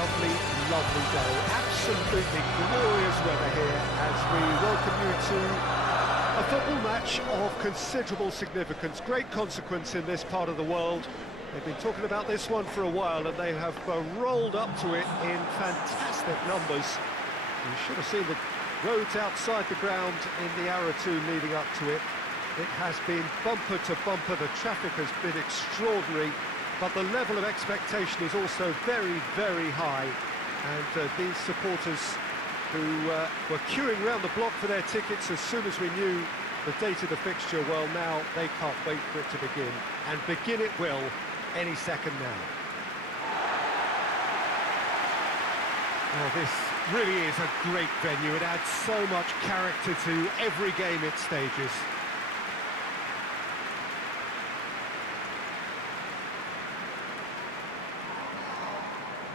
lovely, lovely day. Absolutely glorious weather here as we welcome you to a football match of considerable significance, great consequence in this part of the world. They've been talking about this one for a while and they have rolled up to it in fantastic numbers. You should have seen the roads outside the ground in the hour or two leading up to it. It has been bumper to bumper, the traffic has been extraordinary, but the level of expectation is also very, very high. And these supporters who were queuing round the block for their tickets as soon as we knew the date of the fixture, well, now they can't wait for it to begin. And begin it will any second now. Oh, this really is a great venue. It adds so much character to every game it stages.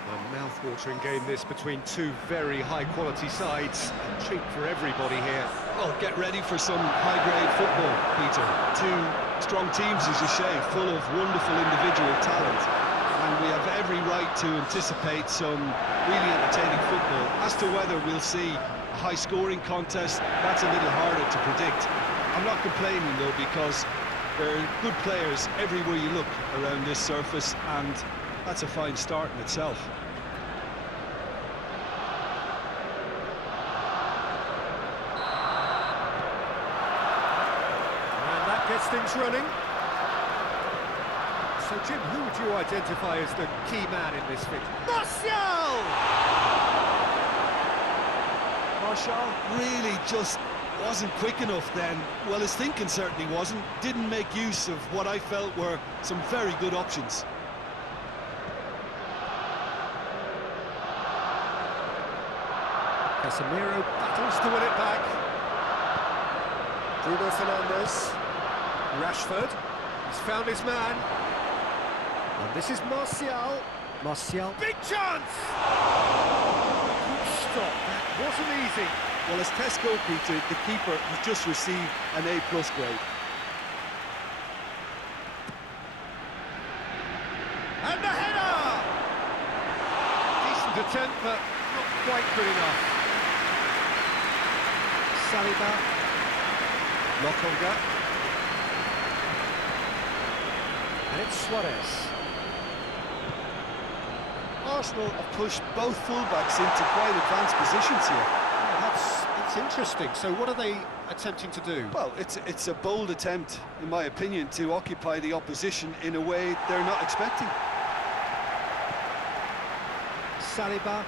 A mouth-watering game this between two very high-quality sides. A treat for everybody here. Well, get ready for some high-grade football, Peter. Two strong teams, as you say, full of wonderful individual talent. And we have every right to anticipate some really entertaining football. As to whether we'll see a high-scoring contest, that's a little harder to predict. I'm not complaining, though, because there are good players everywhere you look around this surface, and that's a fine start in itself. And that gets things running. So, Jim, who would you identify as the key man in this fit? Martial! Martial really just wasn't quick enough then. Well, his thinking certainly wasn't. Didn't make use of what I felt were some very good options. Casemiro battles to win it back. Bruno Fernandes. Rashford. He's found his man. And this is Martial. Martial. Big chance! Good stop. That wasn't easy. Well, as Tesco, Peter, the keeper has just received an A+ grade. And the header! Decent attempt, but not quite good enough. Saliba. Lokonga. And it's Suarez. Arsenal have pushed both fullbacks into quite advanced positions here. That's interesting. So what are they attempting to do? Well, it's a bold attempt, in my opinion, to occupy the opposition in a way they're not expecting. Saliba.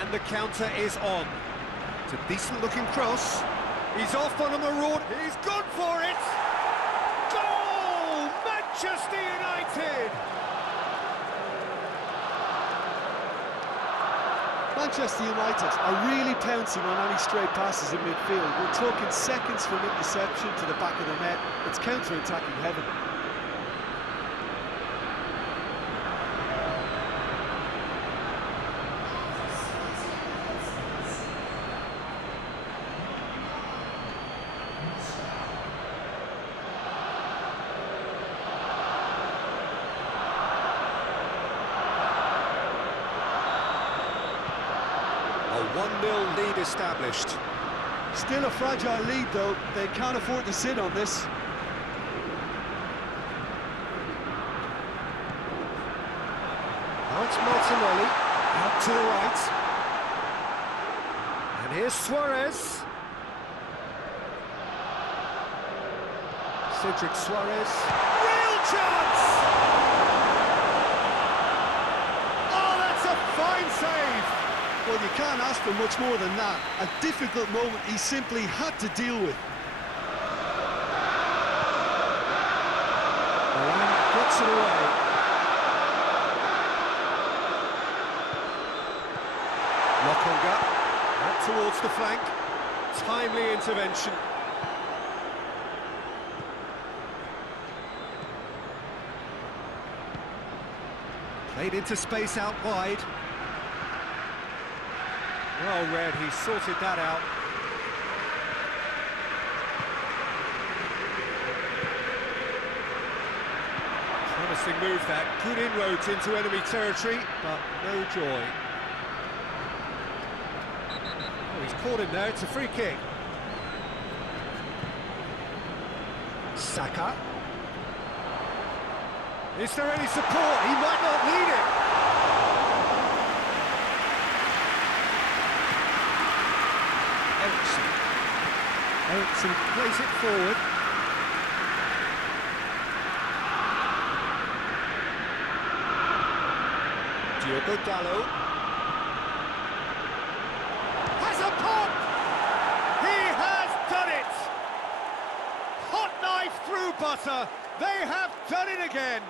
And the counter is on. It's a decent-looking cross. He's off on a maraud. He's gone for it! Goal! Manchester United! Manchester United are really pouncing on any stray passes in midfield. We're talking seconds from interception to the back of the net. It's counter-attacking heaven. A 1-0 lead established. Still a fragile lead, though. They can't afford to sit on this. Now it's Martinelli, out to the right. And here's Suarez. Cedric Suarez. Real chance! Oh, that's a fine save! Well, you can't ask for much more than that. A difficult moment he simply had to deal with. Moran gets it away. Lokonga, out towards the flank. Timely intervention. Played into space out wide. Well read, he sorted that out. Promising move that, good inroads into enemy territory, but no joy. Oh, he's caught him there, it's a free kick. Saka. Is there any support? He might not need it. Ericsson plays it forward. Diogo Dalot has a pop! He has done it! Hot knife through butter. They have done it again.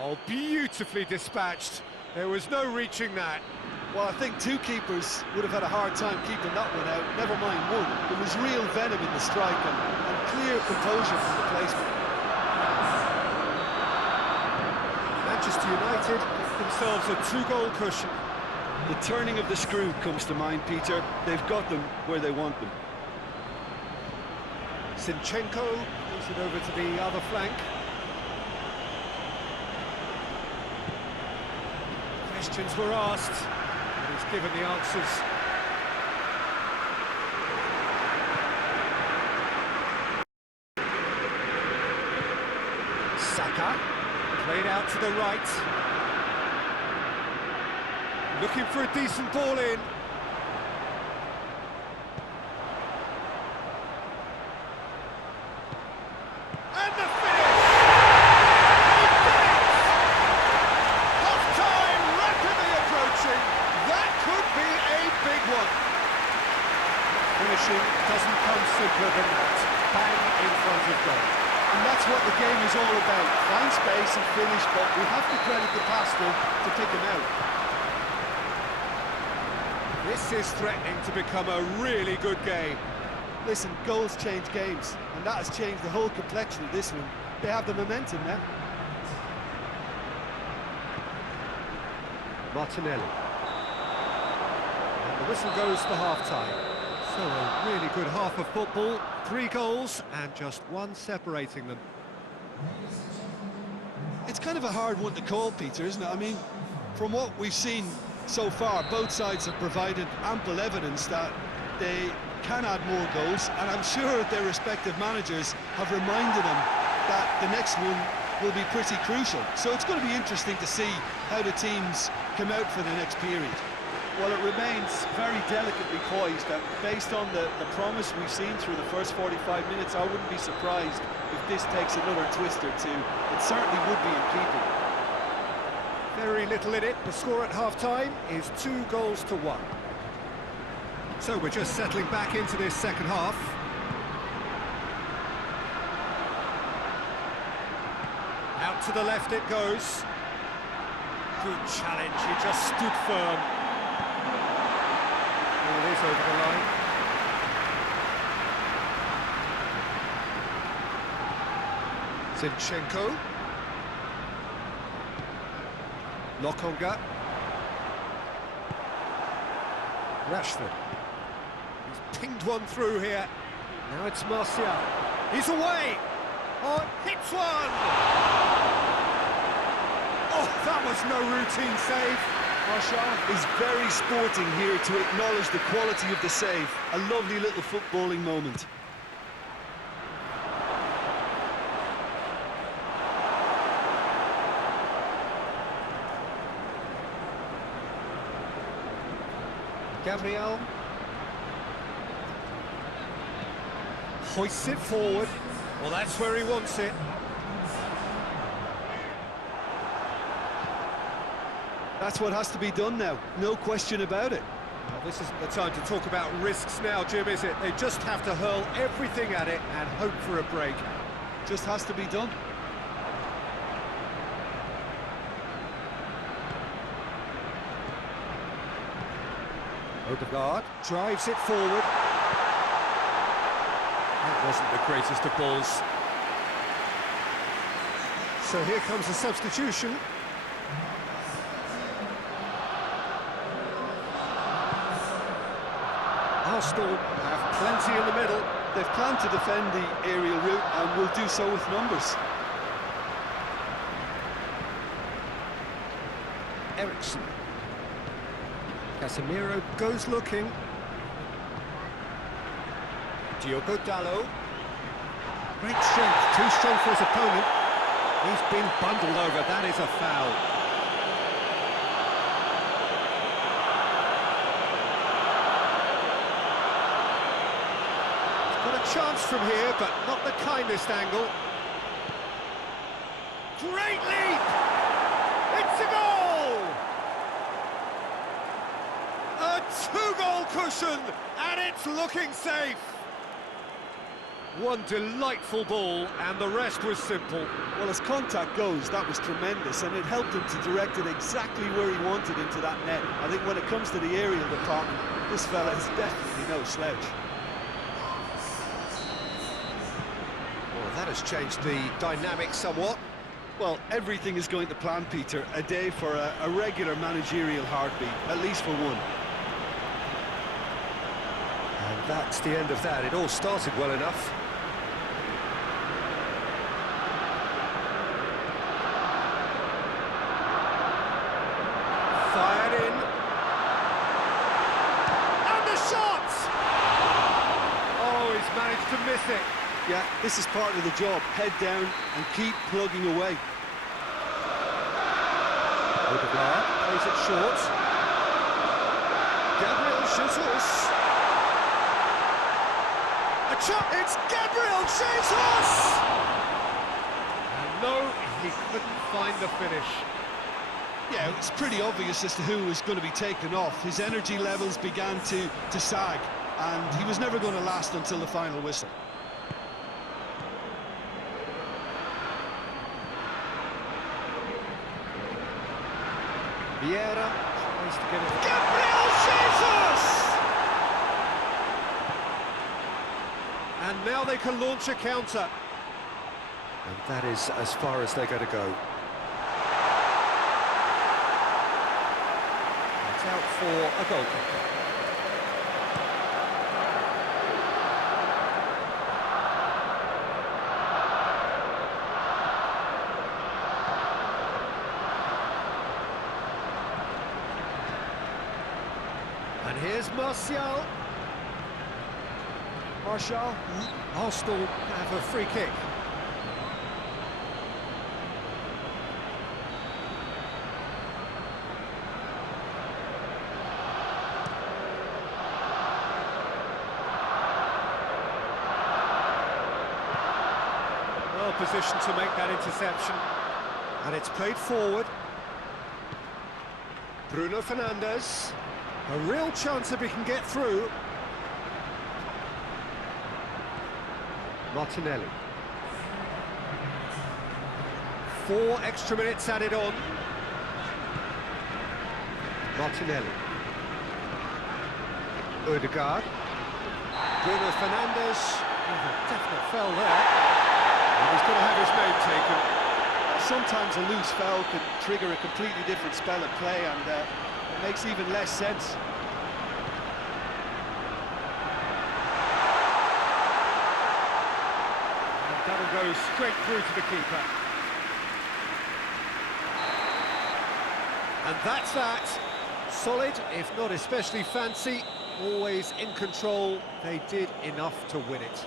Oh, beautifully dispatched. There was no reaching that. Well, I think two keepers would have had a hard time keeping that one out, never mind one. There was real venom in the strike and clear composure from the placement. Manchester United give themselves a 2-goal cushion. The turning of the screw comes to mind, Peter. They've got them where they want them. Zinchenko moves it over to the other flank. Questions were asked, and he's given the answers. Saka, played out to the right. Looking for a decent ball in. And the finish! He did it! Half-time rapidly approaching. That could be a big one. Finishing doesn't come simpler than that. Bang in front of goal. And that's what the game is all about. Find space and finish, but we have to credit the passer to pick him out. This is threatening to become a really good game. Listen, goals change games, and that has changed the whole complexion of this one. They have the momentum now. Martinelli. And the whistle goes for half-time. So a really good half of football, 3 goals and just one separating them. It's kind of a hard one to call, Peter, isn't it? I mean, from what we've seen so far, both sides have provided ample evidence that they can add more goals, and I'm sure their respective managers have reminded them that the next one will be pretty crucial. So it's going to be interesting to see how the teams come out for the next period. Well, it remains very delicately poised, and based on the promise we've seen through the first 45 minutes, I wouldn't be surprised if this takes another twist or two. It certainly would be in keeping. Very little in it. The score at half-time is 2-1. So we're just settling back into this second half. Out to the left it goes. Good challenge, he just stood firm. Well, it is over the line. Zinchenko. Lokonga. Rashford. He's pinged one through here. Now it's Martial. He's away! Oh, hits one! Oh, that was no routine save. Martial is very sporting here to acknowledge the quality of the save. A lovely little footballing moment. Gabriel hoists it forward. Well, that's where he wants it. That's what has to be done now, no question about it. Well, this isn't the time to talk about risks now, Jim, is it? They just have to hurl everything at it and hope for a break. Just has to be done. Odegaard drives it forward. That wasn't the greatest of balls. So here comes a substitution. Arsenal have plenty in the middle. They've planned to defend the aerial route and will do so with numbers. Eriksson. Casemiro goes looking. Diogo Dalot. Great strength, too strong for his opponent. He's been bundled over, that is a foul. He's got a chance from here, but not the kindest angle. Great leap! It's a goal! A two-goal cushion, and it's looking safe. One delightful ball, and the rest was simple. Well, as contact goes, that was tremendous, and it helped him to direct it exactly where he wanted into that net. I think when it comes to the aerial department, this fella is definitely no slouch. Well, that has changed the dynamic somewhat. Well, everything is going to plan, Peter. A day for a regular managerial heartbeat, at least for one. And that's the end of that. It all started well enough. Fired in. And the shot! Oh, he's managed to miss it. Yeah, this is part of the job. Head down and keep plugging away. Odegaard plays it short. Gabriel Jesus. A shot! It's Gabriel Jesus! And no, he couldn't find the finish. Yeah, it's pretty obvious as to who was going to be taken off. His energy levels began to sag, and he was never going to last until the final whistle. Vieira tries to get it. Gabriel Jesus! And now they can launch a counter. And that is as far as they're going to go. It's out for a goal kick. And here's Martial. Arsenal have a free kick. Well positioned to make that interception. And it's played forward. Bruno Fernandes. A real chance if he can get through. Martinelli. 4 extra minutes added on. Martinelli. Odegaard. Bruno Fernandes. Oh, a definite foul there. And he's going to have his name taken. Sometimes a loose foul could trigger a completely different spell of play, and it makes even less sense. That'll go straight through to the keeper. And that's that. Solid, if not especially fancy, always in control. They did enough to win it.